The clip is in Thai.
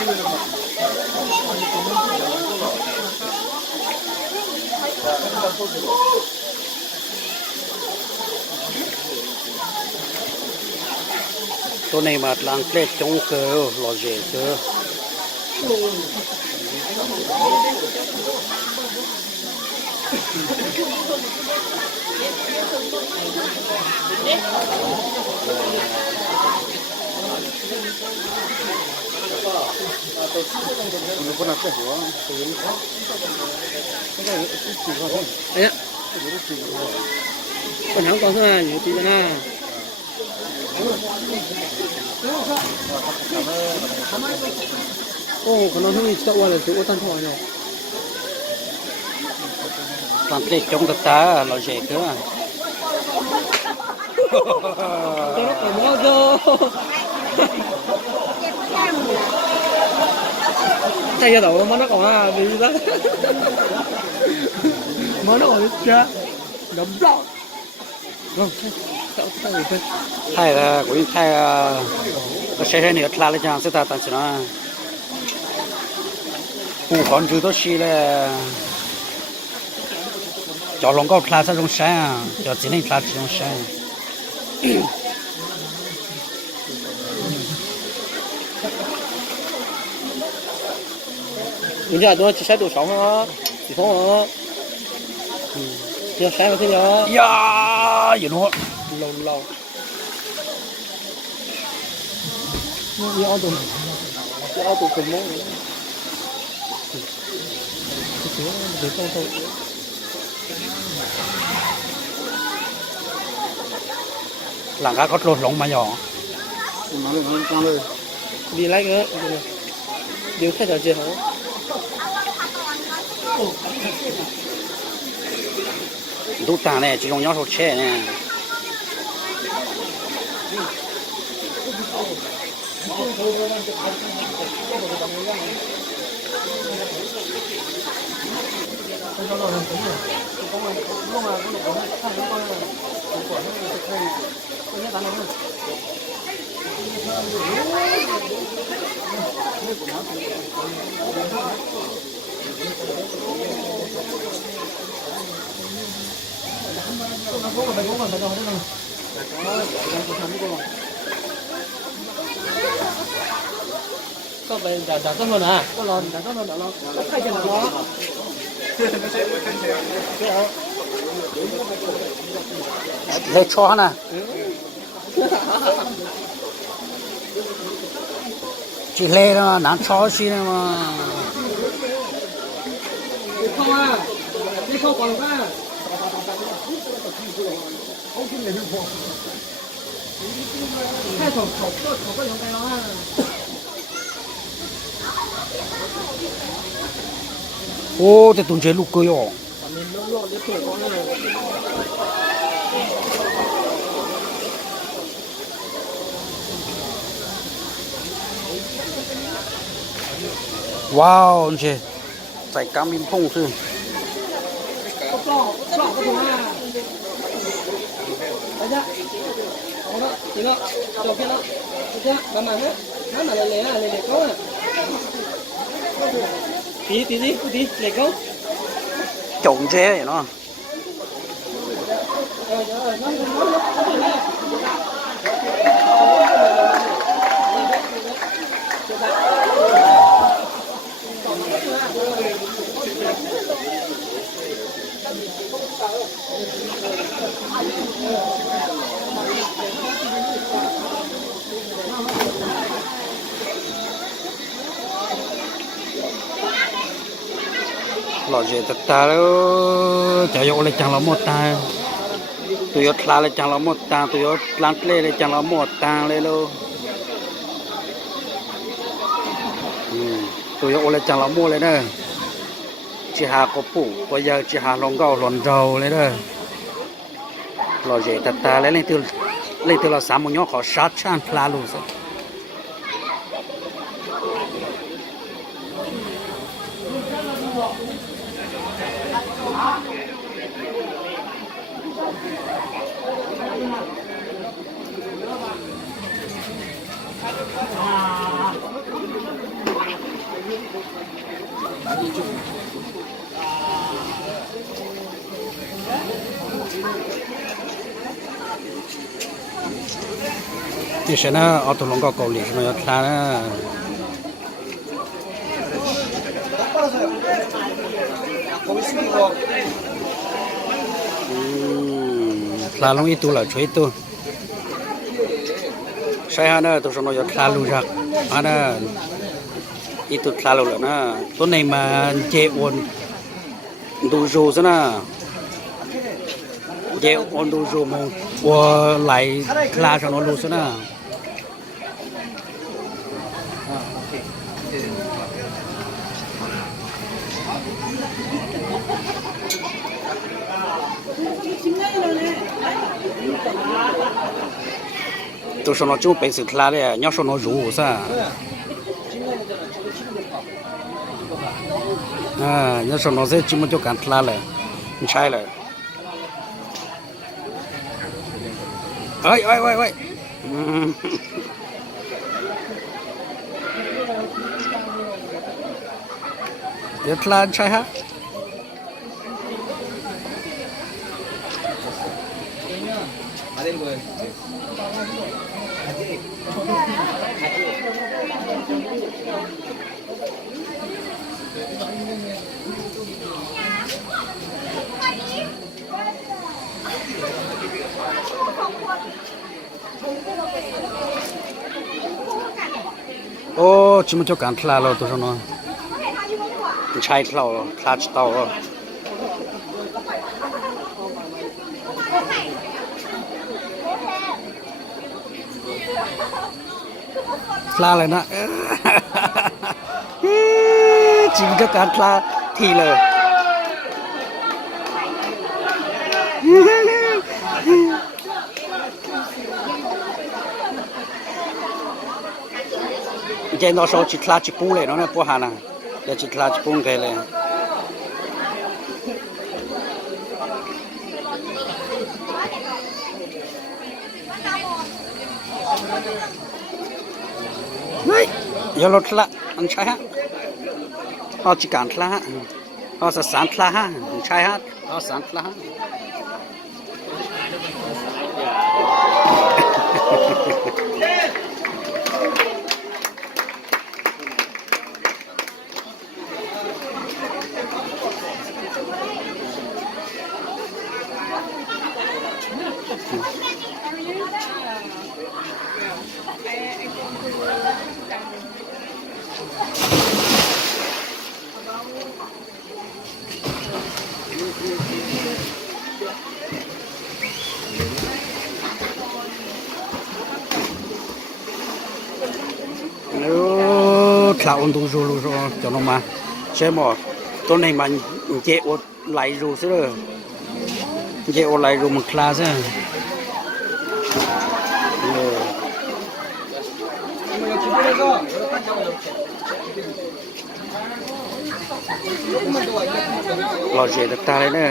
ตัวนี้มาล้างเกล็ดจงเกลือหล่อเจ๋เกลือมันก็น่าจะหัวตื่นไม่ได้จีบเขาเอ๊ะปัญหาก่อนหน้าอยู่ที่หน้าโอ้ขนมทั้งนี้จะว่าอะไรสิว่าตั้งเท่าไหร่เนาะตั้งเล็กจงตาเราเจ๋เกลือตัวเราเป็นว่าโจ้ใช่ยังแต่ว่ามันน่าก่อนอ่ะดีนะมันน่าก่อนจ้ะน้ำเปล่าthay là của thay cái xe này là chẳng sẽ ta tận chứ nó cụ còn chưa có gì là cho lòng cao là trong xe cho chỉ nên là trong xe bây giờ tôi chỉ xe đồ sống thôi chỉ không giờ xe mà thế nhở ya gì nữa lâu lâu nó ao tụi cùng món để không làng cá có lột lỏng mà nhỏ đi lấy nữa điều khách ở trên hả đủ tàng này chỉ dùng nhau sốt xe này có phải giả tốt luôn à? Có lòn giả tốt luôn đó lo. Có khai chân đó. Lấy cho nè. Chỉ lấy nó nán cho xí mà. Không à. Đi không còn ra. Hai thằng khẩu có những cái đó. Ô, thế tụi chế lục cơ yo. Wow, chế. Tại cam im phong sư. Tí lấy câu trộn chế vậy nó lò dễ tất ta đó chả dụ lại chẳng là một ta tụi yo thla lại chẳng là một ta tụi yo lan play lại chẳng là một ta lên luôn tụi yo lại chẳng là mua lên nữa chỉ hà có phụ bây giờ chỉ hà lòng gạo lòn dầu lên nữa lò dễ tất ta lên từ là sáng một nhỏ khó sát chan thla luôn rồi ที่เช่นน่ะเอาตัวลงก็เกาหลีมันจะทานนะทานลงอีตัวละช่วยตัวใช่ฮะนะตัวสนอยทานรู้จักฮะนะอีตัวทานรู้แล้วนะตัวไหนมาเจวนดูโจซะนะเจวนดูโจมว่าไหลคลาสนอรู้ซะนะตัวสนอจูเป็นสิคลาเลยยอดสนอรู้ซะยอดสนอเสจิมันจะการคลาเลยไม่ใช่เลยเอ้ยเดี๋ยวคลาใช่ฮะโอ้จิมันจะการคลาเราตัวสนอใช่คลาคลาเต่าคลาเลยนะจิมก็การคลาทีเลยเจนเราชอบจิคลาจิปูเลยเนาะพวกฮานะเดี๋ยวจิคลาจิปูกันเลยเฮ้ยอย่าลดละอันใช่ฮะเอาจิการละเอาสารละฮะใช่ฮะเอาสารละฮะคลาอนดูรูจะลงมาใช่ไหมตัวไหนมันเจอไหลรูซะเลยเจอไหลรูมันคลาซะเราเจอตาเลยเนี่ย